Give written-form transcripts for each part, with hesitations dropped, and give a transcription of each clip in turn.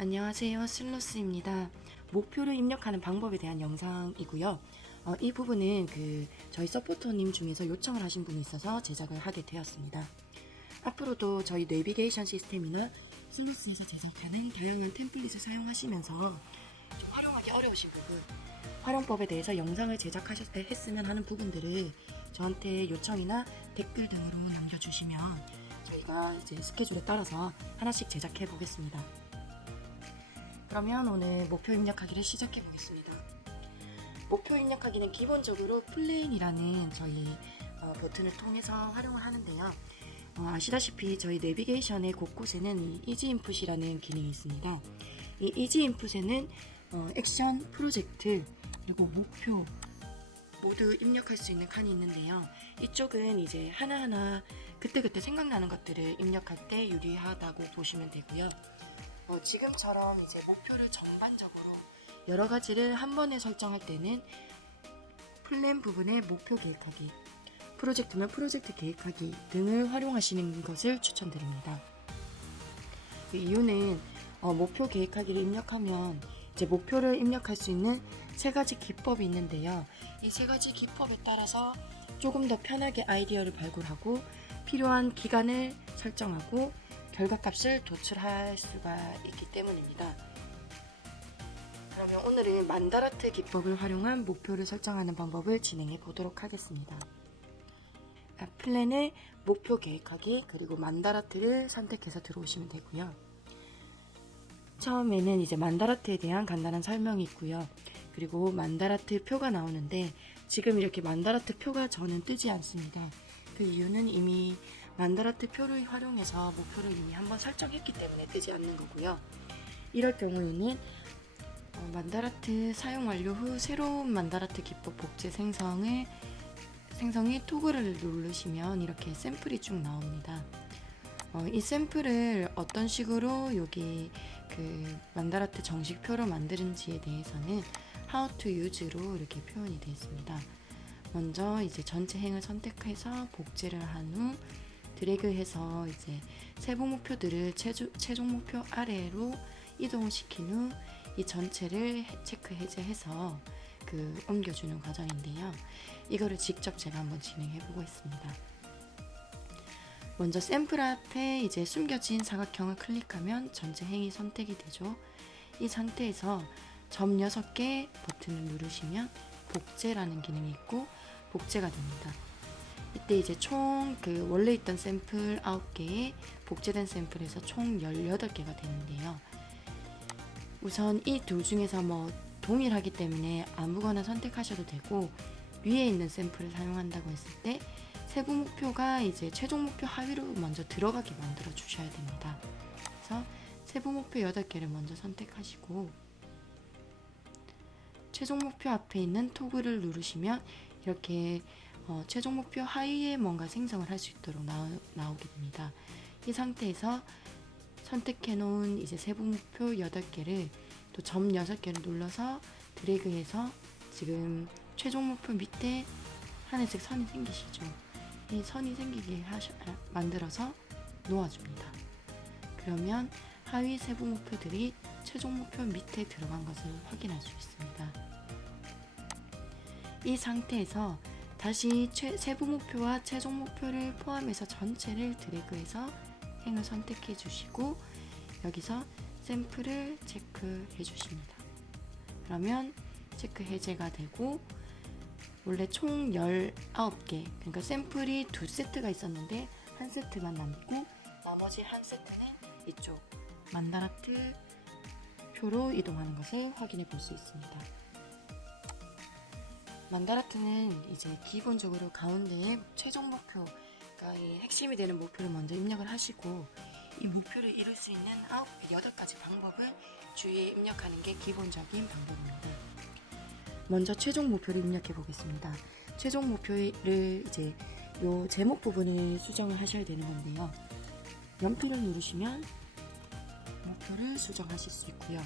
안녕하세요. 슬로스입니다. 목표를 입력하는 방법에 대한 영상이고요. 이 부분은 저희 서포터님 중에서 요청을 하신 분이 있어서 제작을 하게 되었습니다. 앞으로도 저희 내비게이션 시스템이나 슬로스에서 제작하는 다양한 템플릿을 사용하시면서 좀 활용하기 어려우신 부분, 활용법에 대해서 영상을 제작했으면 하는 부분들을 저한테 요청이나 댓글 등으로 남겨주시면 저희가 이제 스케줄에 따라서 하나씩 제작해 보겠습니다. 그러면 오늘 목표 입력하기를 시작해 보겠습니다. 목표 입력하기는 기본적으로 플레인이라는 저희 버튼을 통해서 활용을 하는데요. 아시다시피 저희 내비게이션의 곳곳에는 이 이지 인풋이라는 기능이 있습니다. 이 이지 인풋에는 액션, 프로젝트, 그리고 목표 모두 입력할 수 있는 칸이 있는데요. 이쪽은 이제 하나하나 그때그때 생각나는 것들을 입력할 때 유리하다고 보시면 되고요. 지금처럼 이제 목표를 전반적으로 여러 가지를 한 번에 설정할 때는 플랜 부분에 목표 계획하기, 프로젝트면 프로젝트 계획하기 등을 활용하시는 것을 추천드립니다. 그 이유는 목표 계획하기를 입력하면 이제 목표를 입력할 수 있는 세 가지 기법이 있는데요. 이 세 가지 기법에 따라서 조금 더 편하게 아이디어를 발굴하고 필요한 기간을 설정하고 결과값을 도출할 수가 있기 때문입니다. 그러면 오늘은 만다라트 기법을 활용한 목표를 설정하는 방법을 진행해 보도록 하겠습니다. 플랜에 목표 계획하기 그리고 만다라트를 선택해서 들어오시면 되고요. 처음에는 이제 만다라트에 대한 간단한 설명이 있고요. 그리고 만다라트 표가 나오는데 지금 이렇게 만다라트 표가 저는 뜨지 않습니다. 그 이유는 이미 만다라트 표를 활용해서 목표를 이미 한번 설정했기 때문에 뜨지 않는 거고요. 이럴 경우에는 만다라트 사용 완료 후 새로운 만다라트 기법 복제 생성의 토글을 누르시면 이렇게 샘플이 쭉 나옵니다. 이 샘플을 어떤 식으로 여기 만다라트 정식 표로 만드는지에 대해서는 How to use로 이렇게 표현이 되어 있습니다. 먼저 이제 전체 행을 선택해서 복제를 한 후 드래그해서 이제 세부 목표들을 최종 목표 아래로 이동을 시킨 후 이 전체를 체크 해제해서 옮겨주는 과정인데요. 이거를 직접 제가 한번 진행해 보고 있습니다. 먼저 샘플 앞에 이제 숨겨진 사각형을 클릭하면 전체 행이 선택이 되죠. 이 상태에서 점 6개 버튼을 누르시면 복제라는 기능이 있고 복제가 됩니다. 이때 이제 총 원래 있던 샘플 9개에 복제된 샘플에서 총 18개가 되는데요. 우선 이 둘 중에서 동일하기 때문에 아무거나 선택하셔도 되고 위에 있는 샘플을 사용한다고 했을 때 세부 목표가 이제 최종 목표 하위로 먼저 들어가게 만들어 주셔야 됩니다. 그래서 세부 목표 8개를 먼저 선택하시고 최종 목표 앞에 있는 토글을 누르시면 이렇게 최종 목표 하위에 뭔가 생성을 할 수 있도록 나오게 됩니다. 이 상태에서 선택해 놓은 이제 세부 목표 8개를 또 점 6개를 눌러서 드래그해서 지금 최종 목표 밑에 하늘색 선이 생기시죠? 이 선이 생기게 만들어서 놓아줍니다. 그러면 하위 세부 목표들이 최종 목표 밑에 들어간 것을 확인할 수 있습니다. 이 상태에서 다시 세부 목표와 최종 목표를 포함해서 전체를 드래그해서 행을 선택해 주시고 여기서 샘플을 체크해 주십니다. 그러면 체크 해제가 되고 원래 총 19개, 그러니까 샘플이 2세트가 있었는데 한 세트만 남고 나머지 한 세트는 이쪽 만다라트 표로 이동하는 것을 확인해 볼 수 있습니다. 만다라트는 이제 기본적으로 가운데에 최종 목표, 그러니까 이 핵심이 되는 목표를 먼저 입력을 하시고 이 목표를 이룰 수 있는 8가지 방법을 주위에 입력하는 게 기본적인 방법입니다. 먼저 최종 목표를 입력해 보겠습니다. 최종 목표를 이제 요 제목 부분에 수정을 하셔야 되는 건데요. 연필을 누르시면 목표를 수정하실 수 있고요.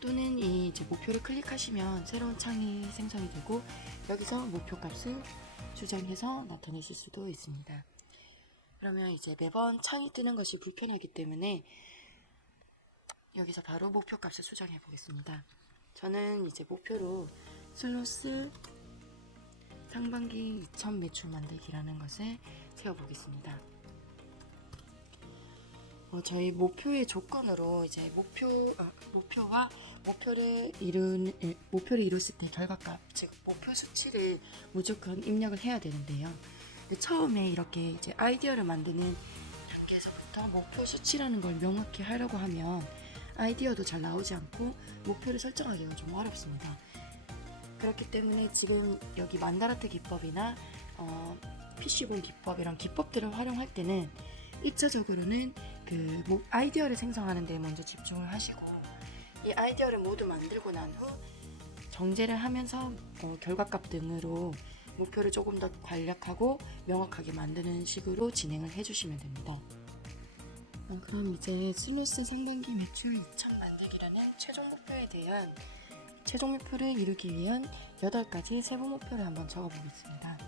또는 이 이제 목표를 클릭하시면 새로운 창이 생성이 되고 여기서 목표 값을 수정해서 나타내실 수도 있습니다. 그러면 이제 매번 창이 뜨는 것이 불편하기 때문에 여기서 바로 목표 값을 수정해 보겠습니다. 저는 이제 목표로 슬로스 상반기 2천 매출 만들기라는 것을 세워보겠습니다. 저희 목표의 조건으로 이제 목표와 목표를 이뤘을 때 결과값, 즉 목표 수치를 무조건 입력을 해야 되는데요. 처음에 이렇게 이제 아이디어를 만드는 단계에서부터 목표 수치라는 걸 명확히 하려고 하면 아이디어도 잘 나오지 않고 목표를 설정하기가 좀 어렵습니다. 그렇기 때문에 지금 여기 만다라트 기법이나 PC공 기법 이런 기법들을 활용할 때는 1차적으로는 아이디어를 생성하는 데 먼저 집중을 하시고, 이 아이디어를 모두 만들고 난 후 정제를 하면서 결과값 등으로 목표를 조금 더 간략하고 명확하게 만드는 식으로 진행을 해주시면 됩니다. 그럼 이제 슬로스 상반기 매출 2천 만들기라는 최종 목표를 이루기 위한 8가지 세부 목표를 한번 적어보겠습니다.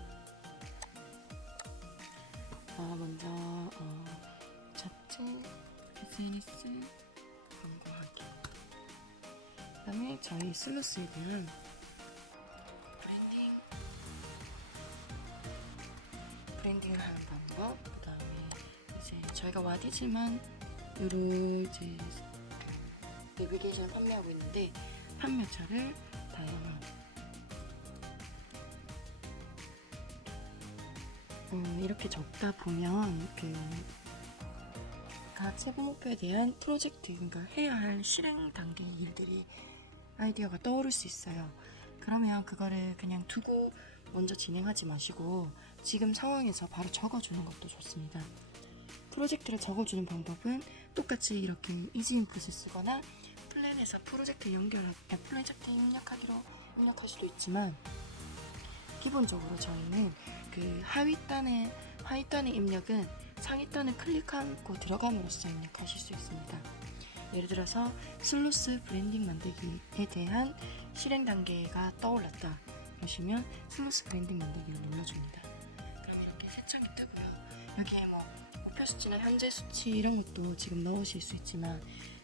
먼저 차트, SNS, 광고하기, 그 다음에 저희 슬로스에 대한 브랜딩을 하는 방법, 그 다음에 이제 저희가 와디지만 요를 이제 내비게이션을 판매하고 있는데 판매처를 다양한 이렇게 적다 보면 각 세부 목표에 대한 프로젝트, 그러니까 해야 할 실행 단계 일들이 아이디어가 떠오를 수 있어요. 그러면 그거를 그냥 두고 먼저 진행하지 마시고 지금 상황에서 바로 적어주는 것도 좋습니다. 프로젝트를 적어주는 방법은 똑같이 이렇게 이지인풋을 쓰거나 플랜에서 프로젝트 입력하기로 입력할 수도 있지만, 기본적으로 저희는 하위단의 입력은 상위단을 클릭하고 들어감으로써 입력하실 수 있습니다. 예를 들어서 슬로스 브랜딩 만들기에 대한 실행 단계가 떠올랐다 하시면 슬로스 브랜딩 만들기를 눌러줍니다. 그럼 이렇게 새 창이 뜨고요. 여기에 목표 수치나 현재 수치 이런 것도 지금 넣으실 수 있지만,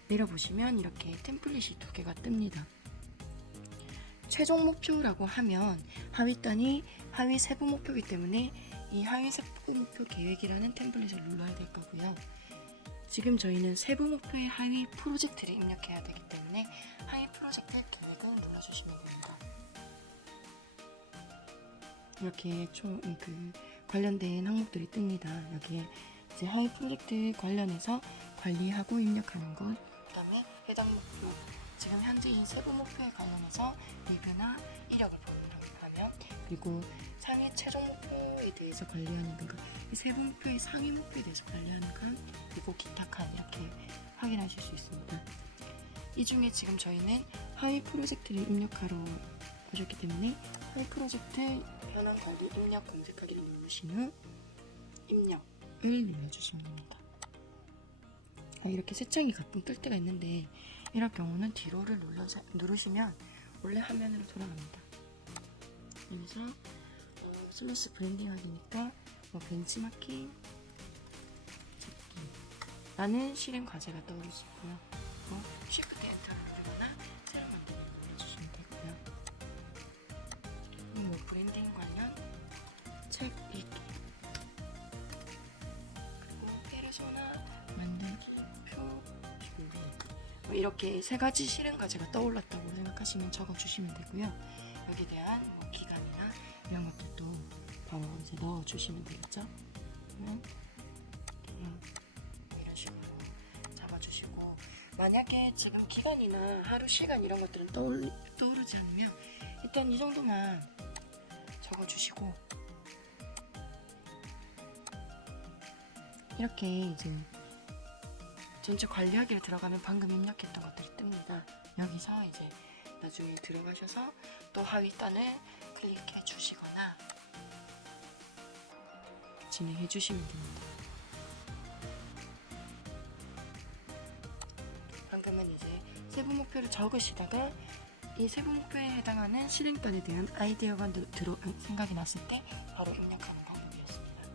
내려보시면 이렇게 템플릿이 2개가 뜹니다. 최종 목표라고 하면 하위단이 하위 세부 목표이기 때문에 이 하위 세부 목표 계획이라는 템플릿을 눌러야 될 거고요. 지금 저희는 세부 목표의 하위 프로젝트를 입력해야 되기 때문에 하위 프로젝트 계획을 눌러주시면 됩니다. 이렇게 관련된 항목들이 뜹니다. 여기에 이제 하위 프로젝트 관련해서 관리하고 입력하는 것, 그 다음에 해당 목표, 지금 현재 이 세부 목표에 관련해서 리뷰나 이력을 보완하면, 그리고 상위 최종 목표에 대해서 관리하는 것, 이 세부 목표의 상위 목표에 대해서 관리하는 것, 그리고 기타 칸 이렇게 확인하실 수 있습니다. 이 중에 지금 저희는 하위 프로젝트를 입력하러 오셨기 때문에 하위 프로젝트 현황 관리 입력 검색하기를 누르신 후 입력을 눌러주시면 됩니다. 이렇게 새 창이 가끔 뜰 때가 있는데 이럴 경우는 뒤로를 누르시면 원래 화면으로 돌아갑니다. 여기서 슬로스 브랜딩 하기니까 벤치마킹 라는 실행 과제가 떠오를 수 있고요. Shift 엔터를 누르거나 새로 만들기 눌러주시면 되고요. 그리고 브랜딩 관련 책 읽기, 그리고 페르소나 만들기, 표 준비, 이렇게 3가지 실행 과제가 떠올랐다고 생각하시면 적어주시면 되고요. 여기에 대한 기간이나 이런 것들도 바로 이제 넣어주시면 되겠죠. 그러면 이런 식으로 잡아주시고, 만약에 지금 기간이나 하루 시간 이런 것들은 떠오르지 않으면 일단 이 정도만 적어주시고, 이렇게 이제 전체 관리하기를 들어가면 방금 입력했던 것들이 뜹니다. 여기서 이제 나중에 들어가셔서 또 하위단을 클릭해 주시거나 진행해 주시면 됩니다. 방금은 이제 세부 목표를 적으시다가 이 세부 목표에 해당하는 실행단에 대한 아이디어가 생각이 났을 때 바로 입력하는 방법이었습니다.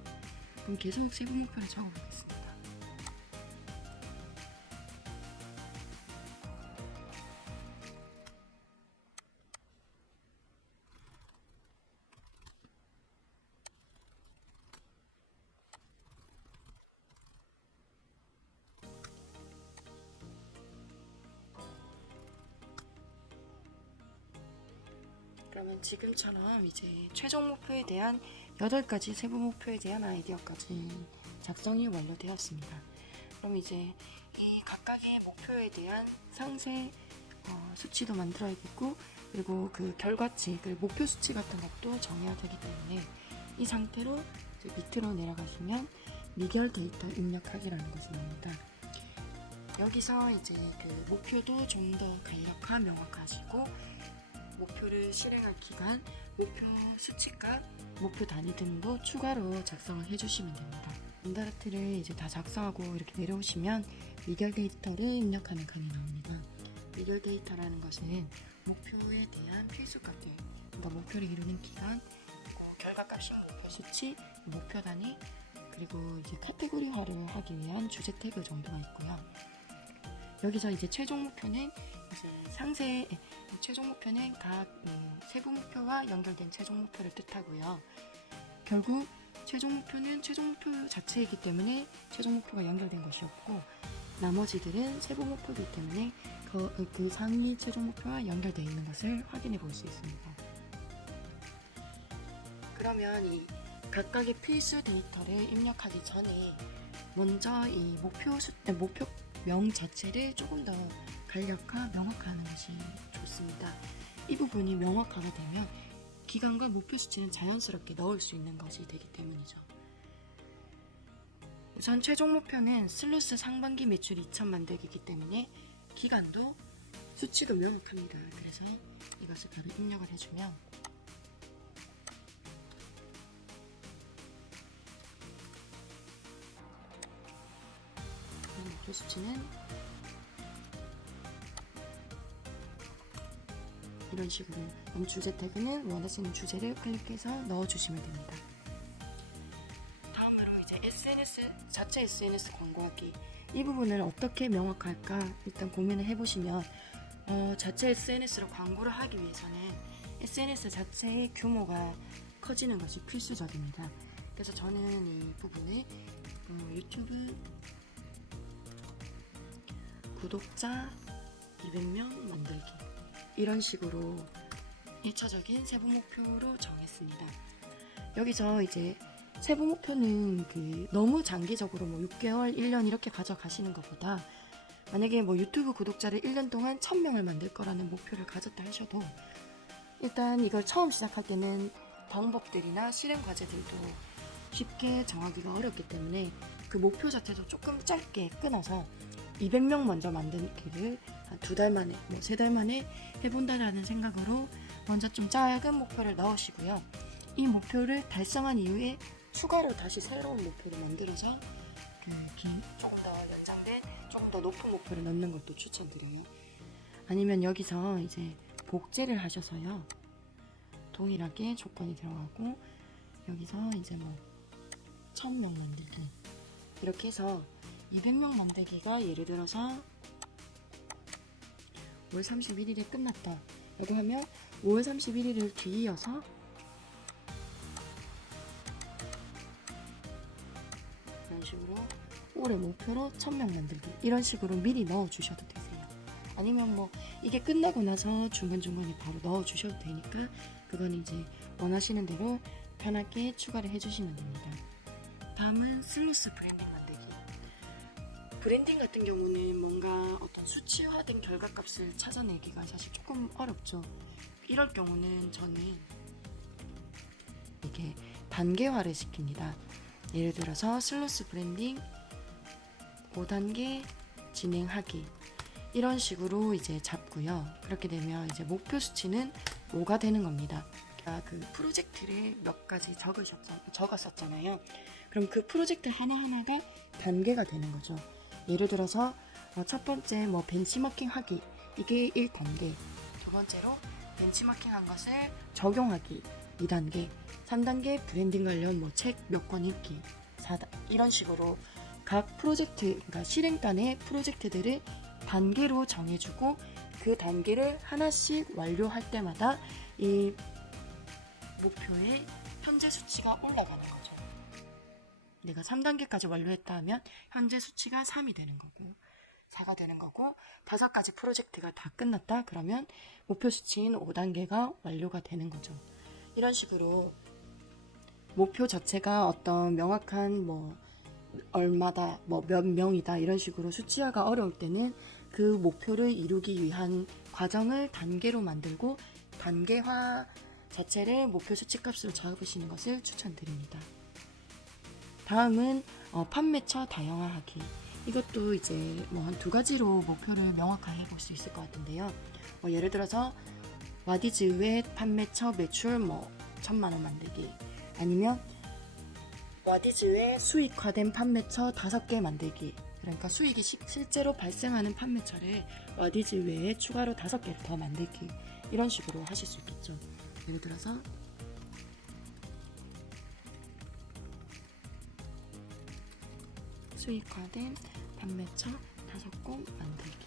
그럼 계속 세부 목표를 적어보겠습니다. 그러면 지금처럼 이제 최종 목표에 대한 8가지 세부 목표에 대한 아이디어까지 작성이 완료되었습니다. 그럼 이제 이 각각의 목표에 대한 상세 수치도 만들어야겠고, 그리고 그 결과치, 그리고 목표 수치 같은 것도 정해야 되기 때문에 이 상태로 이제 밑으로 내려가시면 미결 데이터 입력하기라는 것이 나옵니다. 여기서 이제 그 목표도 좀 더 간략화 명확하시고, 목표를 실행할 기간, 목표 수치값, 목표 단위 등도 추가로 작성을 해주시면 됩니다. 인다르트를 이제 다 작성하고 이렇게 내려오시면 미결 데이터를 입력하는 칸이 나옵니다. 미결 데이터라는 것은 목표에 대한 필수값들, 그러니까 목표를 이루는 기간, 결과값인 목표 수치, 목표 단위, 그리고 이제 카테고리화를 하기 위한 주제 태그 정도가 있고요. 여기서 이제 최종 목표는 이제 최종 목표는 각 세부 목표와 연결된 최종 목표를 뜻하고요. 결국 최종 목표는 최종 목표 자체이기 때문에 최종 목표가 연결된 것이 없고, 나머지들은 세부 목표이기 때문에 그 상위 최종 목표와 연결되어 있는 것을 확인해 볼 수 있습니다. 그러면 이 각각의 필수 데이터를 입력하기 전에 먼저 이 목표명 자체를 조금 더 간략화, 명확화하는 것이 좋습니다. 이 부분이 명확화가 되면 기간과 목표 수치는 자연스럽게 넣을 수 있는 것이 되기 때문이죠. 우선 최종 목표는 슬루스 상반기 매출 2천 만들기이기 때문에 기간도 수치도 명확합니다. 그래서 이것을 바로 입력을 해주면 목표 수치는 이런 식으로, 주제 태그는 원하시는 주제를 클릭해서 넣어주시면 됩니다. 다음으로 이제 자체 SNS 광고하기, 이 부분을 어떻게 명확할까 일단 고민을 해보시면, 자체 SNS로 광고를 하기 위해서는 SNS 자체의 규모가 커지는 것이 필수적입니다. 그래서 저는 이 부분을 유튜브 구독자 200명 만들기, 이런 식으로 1차적인 세부 목표로 정했습니다. 여기서 이제 세부 목표는 너무 장기적으로 6개월, 1년 이렇게 가져가시는 것보다, 만약에 유튜브 구독자를 1년 동안 1000명을 만들 거라는 목표를 가졌다 하셔도, 일단 이걸 처음 시작할 때는 방법들이나 실행 과제들도 쉽게 정하기가 어렵기 때문에 그 목표 자체도 조금 짧게 끊어서 200명 먼저 만들기를 한 2달 만에, 3달 만에 해본다라는 생각으로 먼저 좀 작은 목표를 넣으시고요. 이 목표를 달성한 이후에 추가로 다시 새로운 목표를 만들어서 조금 더 연장된, 조금 더 높은 목표를 넣는 것도 추천드려요. 아니면 여기서 이제 복제를 하셔서요, 동일하게 조건이 들어가고, 여기서 이제 1000명 만들기, 이렇게 해서 200명 만들기가 예를 들어서 5월 31일에 끝났다 라고 하면 5월 31일을 뒤이어서 이런 식으로 올해 목표로 1000명 만들기, 이런 식으로 미리 넣어 주셔도 되세요. 아니면 이게 끝나고 나서 중간중간에 바로 넣어 주셔도 되니까 그건 이제 원하시는 대로 편하게 추가를 해주시면 됩니다. 다음은 슬루스 브랜딩 만들기. 브랜딩 같은 경우는 뭔가 어떤 수치화된 결과값을 찾아내기가 사실 조금 어렵죠. 이럴 경우는 저는 이게 단계화를 시킵니다. 예를 들어서 슬루스 브랜딩 5단계 진행하기, 이런 식으로 이제 잡고요. 그렇게 되면 이제 목표 수치는 5가 되는 겁니다. 그 프로젝트를 몇 가지 적었었잖아요. 그럼 그 프로젝트 하나하나가 단계가 되는 거죠. 예를 들어서 첫 번째 벤치마킹 하기, 이게 1단계. 두 번째로 벤치마킹 한 것을 적용하기 2단계. 3단계 브랜딩 관련 책 몇 권 읽기 4단, 이런 식으로 각 프로젝트, 그러니까 실행단의 프로젝트들을 단계로 정해주고, 그 단계를 하나씩 완료할 때마다 이 목표의 현재 수치가 올라가는 거죠. 내가 3단계까지 완료했다 하면 현재 수치가 3이 되는 거고, 4가 되는 거고 5가지 프로젝트가 다 끝났다 그러면 목표 수치인 5단계가 완료가 되는 거죠. 이런 식으로 목표 자체가 어떤 명확한 뭐 얼마다 뭐 몇 명이다 이런 식으로 수치화가 어려울 때는 그 목표를 이루기 위한 과정을 단계로 만들고 단계화 자체를 목표 수치 값으로 잡으시는 것을 추천드립니다. 다음은 판매처 다양화하기. 이것도 이제 뭐 한 2가지로 목표를 명확하게 해볼 수 있을 것 같은데요. 예를 들어서 와디즈 외 판매처 매출 뭐 1000만 원 만들기, 아니면 와디즈 외 수익화된 판매처 5개 만들기. 그러니까 수익이 실제로 발생하는 판매처를 와디즈 외에 추가로 5개를 더 만들기. 이런 식으로 하실 수 있겠죠. 예를 들어서 수익화된 판매처 5곳 만들기.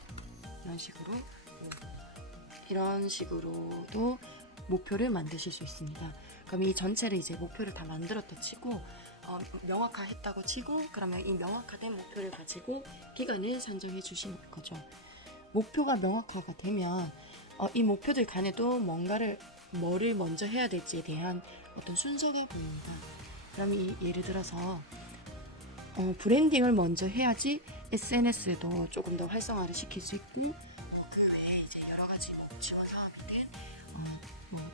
이런 식으로도 목표를 만드실 수 있습니다. 그럼 이 전체를 이제 목표를 다 만들었다 치고 명확화했다고 치고, 그러면 이 명확화된 목표를 가지고 기간을 선정해 주시는 거죠. 목표가 명확화가 되면 이 목표들 간에도 뭐를 먼저 해야 될지에 대한 어떤 순서가 보입니다. 그럼 예를 들어서 브랜딩을 먼저 해야지 SNS도 조금 더 활성화를 시킬 수 있고, 그 외에 이제 여러 가지 지원 사업이든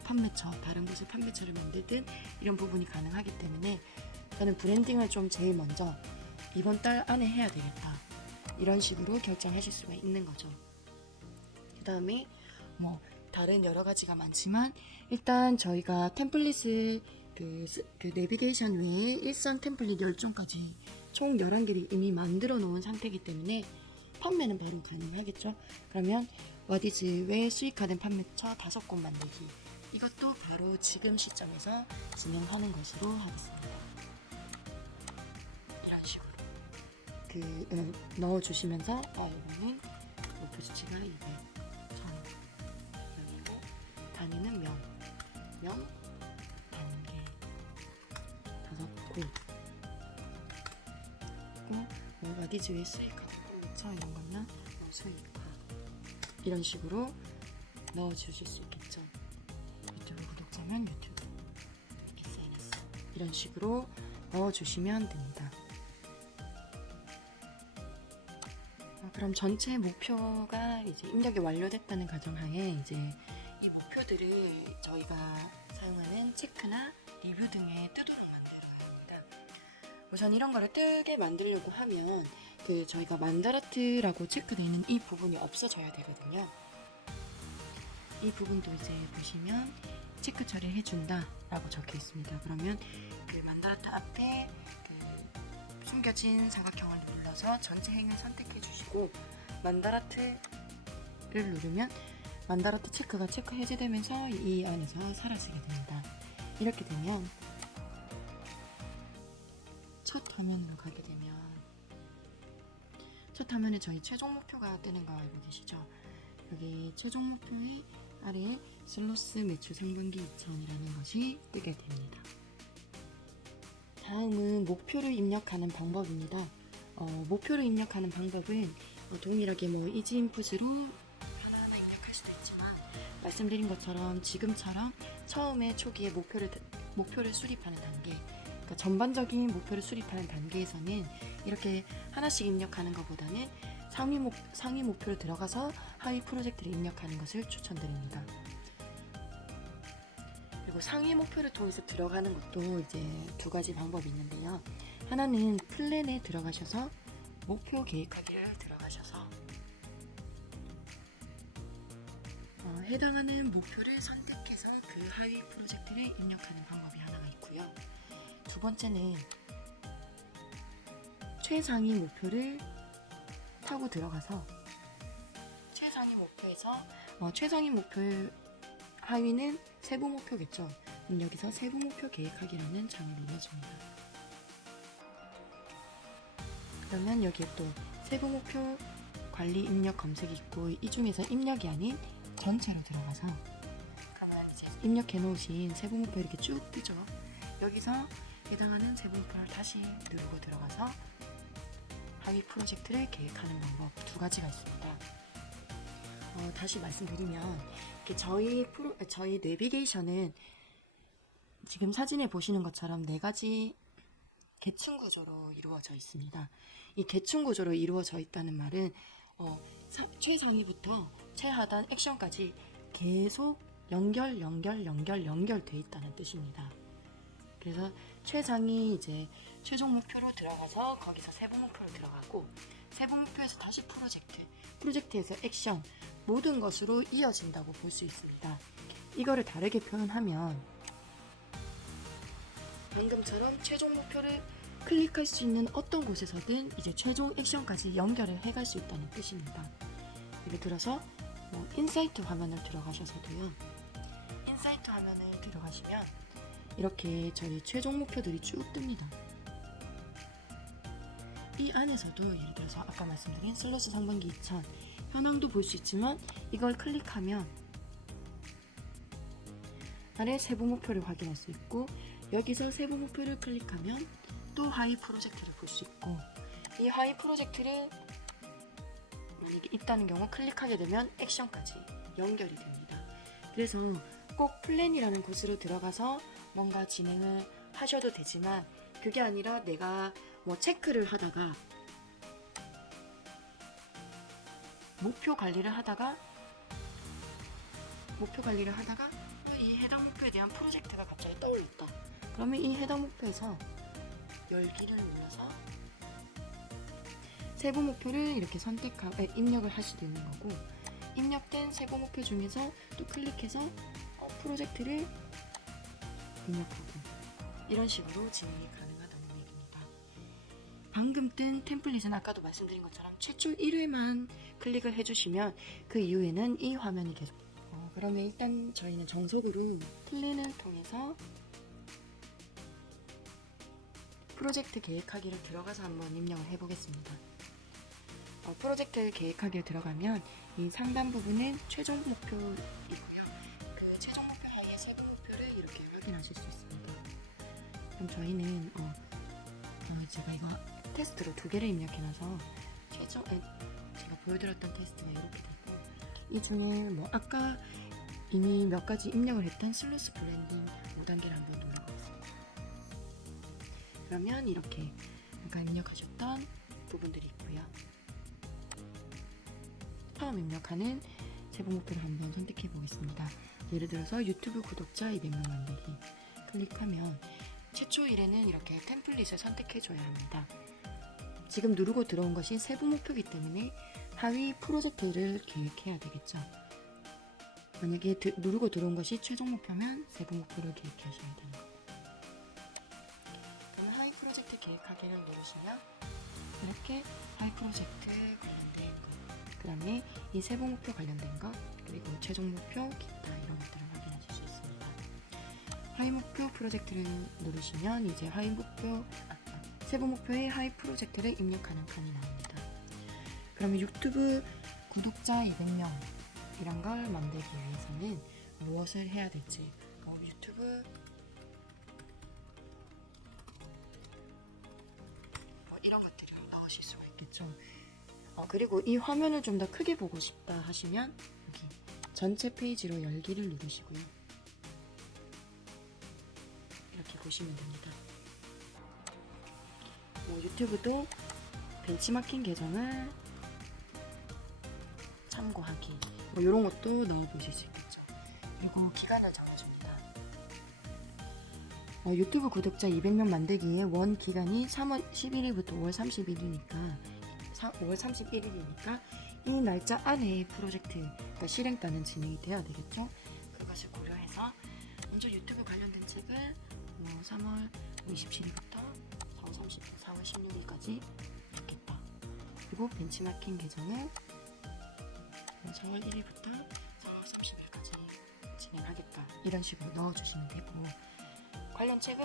판매처, 다른 곳에 판매처를 만들든 이런 부분이 가능하기 때문에 저는 브랜딩을 좀 제일 먼저 이번 달 안에 해야 되겠다, 이런 식으로 결정하실 수가 있는 거죠. 그 다음에 다른 여러 가지가 많지만 일단 저희가 템플릿을 그 내비게이션 외에 일선 템플릿 10종까지 총 11개를 이미 만들어 놓은 상태이기 때문에 판매는 바로 가능하겠죠. 그러면 와디즈 외 수익화된 판매처 5곳 만들기, 이것도 바로 지금 시점에서 진행하는 것으로 하겠습니다. 이런 식으로 넣어주시면서 이거는 목표 수치가 200, 1000명이고 단위는 명 단계 5곳, 와디즈 외 수익화 판매처 이런 거나 수익화, 이런 식으로 넣어주실 수 있겠죠. 유튜브 구독자면 유튜브, SNS 이런 식으로 넣어주시면 됩니다. 그럼 전체 목표가 이제 입력이 완료됐다는 가정하에 이제 이 목표들을 저희가 사용하는 체크나 리뷰 등에 뜨도록 만들어야 합니다. 우선 이런 거를 뜨게 만들려고 하면 저희가 만다라트라고 체크되어 있는 이 부분이 없어져야 되거든요. 이 부분도 이제 보시면 체크 처리를 해준다 라고 적혀 있습니다. 그러면 그 만다라트 앞에 숨겨진 사각형을 눌러서 전체 행을 선택해 주시고 만다라트를 누르면 만다라트 체크가 체크 해제되면서 이 안에서 사라지게 됩니다. 이렇게 되면 첫 화면으로 가게 되면 첫 화면에 저희 최종 목표가 뜨는 거 알고 계시죠? 여기 최종 목표의 아래에 슬로스 매출 상반기 2,000이라는 것이 뜨게 됩니다. 다음은 목표를 입력하는 방법입니다. 목표를 입력하는 방법은 동일하게 이지인풋으로 하나하나 입력할 수도 있지만, 말씀드린 것처럼 지금처럼 처음에 초기에 목표를 수립하는 단계, 그러니까 전반적인 목표를 수립하는 단계에서는 이렇게 하나씩 입력하는 것보다는 상위 목표를 들어가서 하위 프로젝트를 입력하는 것을 추천드립니다. 그리고 상위 목표를 통해서 들어가는 것도 이제 2가지 방법이 있는데요. 하나는 플랜에 들어가셔서 목표 계획하기를 들어가셔서 해당하는 목표를 선택해서 그 하위 프로젝트를 입력하는 방법이 하나가 있고요. 2번째는 최상위 목표를 타고 들어가서 최상위 목표에서 최상위 목표 하위는 세부 목표겠죠. 여기서 세부 목표 계획하기라는 창을 눌러줍니다. 그러면 여기에 또 세부 목표 관리 입력 검색이 있고, 이 중에서 입력이 아닌 전체로 들어가서 그러면 이제 입력해 놓으신 세부 목표 이렇게 쭉 뜨죠. 여기서 해당하는 세부 목표를 다시 누르고 들어가서 하위 프로젝트를 계획하는 방법 두 가지가 있습니다. 다시 말씀드리면 저희 내비게이션은 지금 사진에 보시는 것처럼 4가지 계층 구조로 이루어져 있습니다. 이 계층 구조로 이루어져 있다는 말은 최상위부터 최하단 액션까지 계속 연결돼 있다는 뜻입니다. 그래서 최상위 이제 최종 목표로 들어가서 거기서 세부 목표로 들어가고, 세부 목표에서 다시 프로젝트에서 액션, 모든 것으로 이어진다고 볼 수 있습니다. 이거를 다르게 표현하면 방금처럼 최종 목표를 클릭할 수 있는 어떤 곳에서든 이제 최종 액션까지 연결을 해갈 수 있다는 뜻입니다. 예를 들어서 인사이트 화면을 들어가셔서도요. 인사이트 화면을 들어가시면 이렇게 저희 최종 목표들이 쭉 뜹니다. 이 안에서도 예를 들어서 아까 말씀드린 슬로스 상반기 2000 현황도 볼 수 있지만, 이걸 클릭하면 아래 세부 목표를 확인할 수 있고, 여기서 세부 목표를 클릭하면 또 하위 프로젝트를 볼 수 있고, 이 하위 프로젝트를 만약에 있다는 경우 클릭하게 되면 액션까지 연결이 됩니다. 그래서 꼭 플랜이라는 곳으로 들어가서 뭔가 진행을 하셔도 되지만, 그게 아니라 내가 체크를 하다가 목표 관리를 하다가 이 해당 목표에 대한 프로젝트가 갑자기 떠올랐다. 그러면 이 해당 목표에서 열기를 눌러서 세부 목표를 이렇게 입력을 할 수도 있는 거고, 입력된 세부 목표 중에서 또 클릭해서 프로젝트를 입력하고, 이런 식으로 진행이 가능하다는 얘기입니다. 방금 뜬 템플릿은 아까도 말씀드린 것처럼 최초 1회만 클릭을 해주시면 그 이후에는 이 화면이 계속 그러면 일단 저희는 정석으로 플랜을 통해서 프로젝트 계획하기를 들어가서 한번 입력을 해보겠습니다. 프로젝트 계획하기를 들어가면 이 상단 부분은 최종 목표이고요. 그 최종 목표 하에 세부 목표를 이렇게 확인하실 수 있습니다. 그럼 저희는 제가 이거 테스트로 2개를 입력해놔서 제가 보여드렸던 테스트가 이렇게 되고, 이 중에 아까 이미 몇 가지 입력을 했던 슬로스 브랜딩 5단계를 한번 눌러보겠습니다. 그러면 이렇게 아까 입력하셨던 부분들이 있고요. 처음 입력하는 세부 목표를 한번 선택해 보겠습니다. 예를 들어서 유튜브 구독자 200명 만들기 클릭하면 최초 1회는 이렇게 템플릿을 선택해 줘야 합니다. 지금 누르고 들어온 것이 세부 목표이기 때문에 하위 프로젝트를 계획해야 되겠죠. 만약에 누르고 들어온 것이 최종 목표면 세부 목표를 계획하셔야 되는 거예요. 그럼 하위 프로젝트 계획하기를 누르시면 이렇게 하위 프로젝트 관련된 것, 그 다음에 이 세부 목표 관련된 것, 그리고 최종 목표, 기타 이런 것들을 확인하실 수 있습니다. 하위 목표 프로젝트를 누르시면 이제 세부 목표의 하위 프로젝트를 입력하는 칸이 나옵니다. 그러면 유튜브 구독자 200명 이런 걸 만들기 위해서는 무엇을 해야 될지, 유튜브 이런 것들을 넣으실 수가 있겠죠. 그리고 이 화면을 좀 더 크게 보고 싶다 하시면 여기 전체 페이지로 열기를 누르시고요. 이렇게 보시면 됩니다. 유튜브도 벤치마킹 계정을 참고하기 이런 것도 넣어보실 수 있겠죠. 그리고 기간을 정해줍니다. 유튜브 구독자 200명 만들기에 원 기간이 3월 11일부터 5월 31일이니까 이 날짜 안에 프로젝트가 실행단은 진행이 돼야 되겠죠. 그것을 고려해서 먼저 유튜브 관련된 책을 3월 27일부터 4월 16일까지 넣겠다. 그리고 벤치마킹 계정을 4월 1일부터 4월 30일까지 진행하겠다. 이런 식으로 넣어주시면 되고, 관련 책을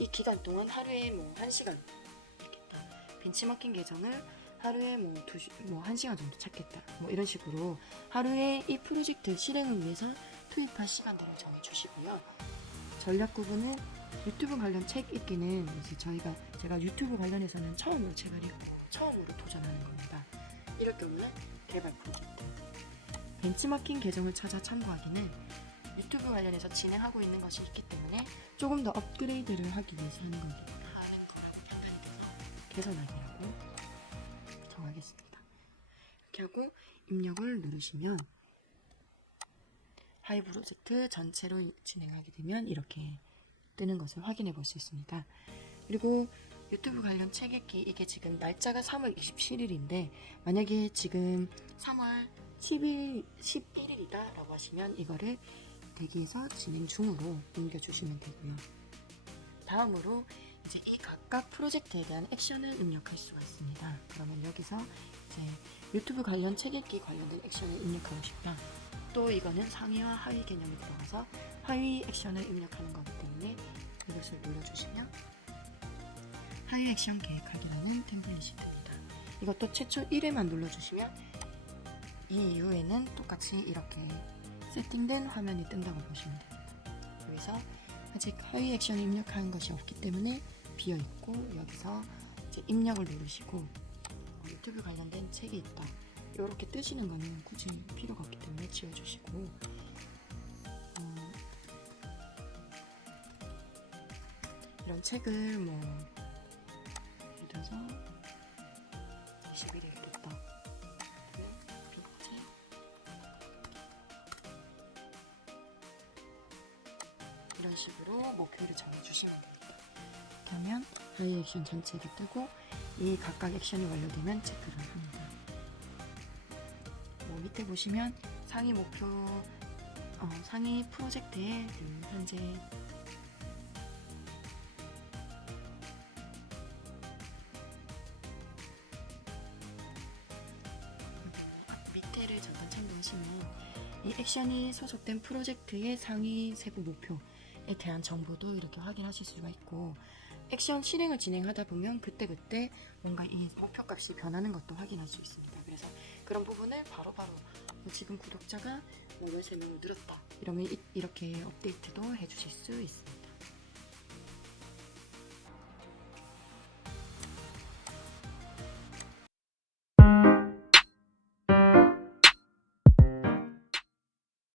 이 기간 동안 하루에 1시간 찾겠다. 벤치마킹 계정을 하루에 1시간 정도 찾겠다. 이런 식으로 하루에 이 프로젝트 실행을 위해서 투입할 시간들을 정해주시고요. 전략 구분은 유튜브 관련 책 읽기는 이제 제가 유튜브 관련해서는 처음으로 책을 읽고 처음으로 도전하는 겁니다. 이럴 경우에 개발 프로젝트, 벤치마킹 계정을 찾아 참고하기는 유튜브 관련해서 진행하고 있는 것이 있기 때문에 조금 더 업그레이드를 하기 위해서 하는 거라고 판단이 돼서 개선하기라고 정하겠습니다. 이렇게 하고 입력을 누르시면 하이 프로젝트 전체로 진행하게 되면 이렇게 뜨는 것을 확인해 볼 수 있습니다. 그리고 유튜브 관련 책 읽기, 이게 지금 날짜가 3월 27일인데 만약에 지금 3월 11일이다 라고 하시면 이거를 대기해서 진행 중으로 옮겨주시면 되고요. 다음으로 이제 이 각각 프로젝트에 대한 액션을 입력할 수가 있습니다. 그러면 여기서 이제 유튜브 관련 책 읽기 관련된 액션을 입력하고 싶다. 또 이거는 상위와 하위 개념이 들어가서 하위 액션을 입력하는 거기 때문에 이것을 눌러주시면 하위 액션 계획하기라는 템플릿이 뜹니다. 이것도 최초 1회만 눌러주시면 이 이후에는 똑같이 이렇게 세팅된 화면이 뜬다고 보시면 됩니다. 여기서 아직 하위 액션을 입력하는 것이 없기 때문에 비어있고 여기서 이제 입력을 누르시고 유튜브 관련된 책이 있다. 이렇게 뜨시는 거는 굳이 필요가 없기 때문에 지워주시고 이런 책을 뭐 예를 들어서 21일에 떴다. 빈책 이런 식으로 목표를 정해주시면 됩니다. 그러면 하위 액션 전체를 뜨고 이 각각 액션이 완료되면 체크를 합니다. 밑에 보시면 상위 목표, 상위 프로젝트에 현재 밑에를 잠깐 참고하시면 이 액션이 소속된 프로젝트의 상위 세부 목표에 대한 정보도 이렇게 확인하실 수가 있고 액션 실행을 진행하다 보면 그때그때 뭔가 이 목표값이 변하는 것도 확인할 수 있습니다. 그래서 그런 부분을 바로바로 지금 구독자가 3명을 늘었다 이러면 이렇게 업데이트도 해주실 수 있습니다.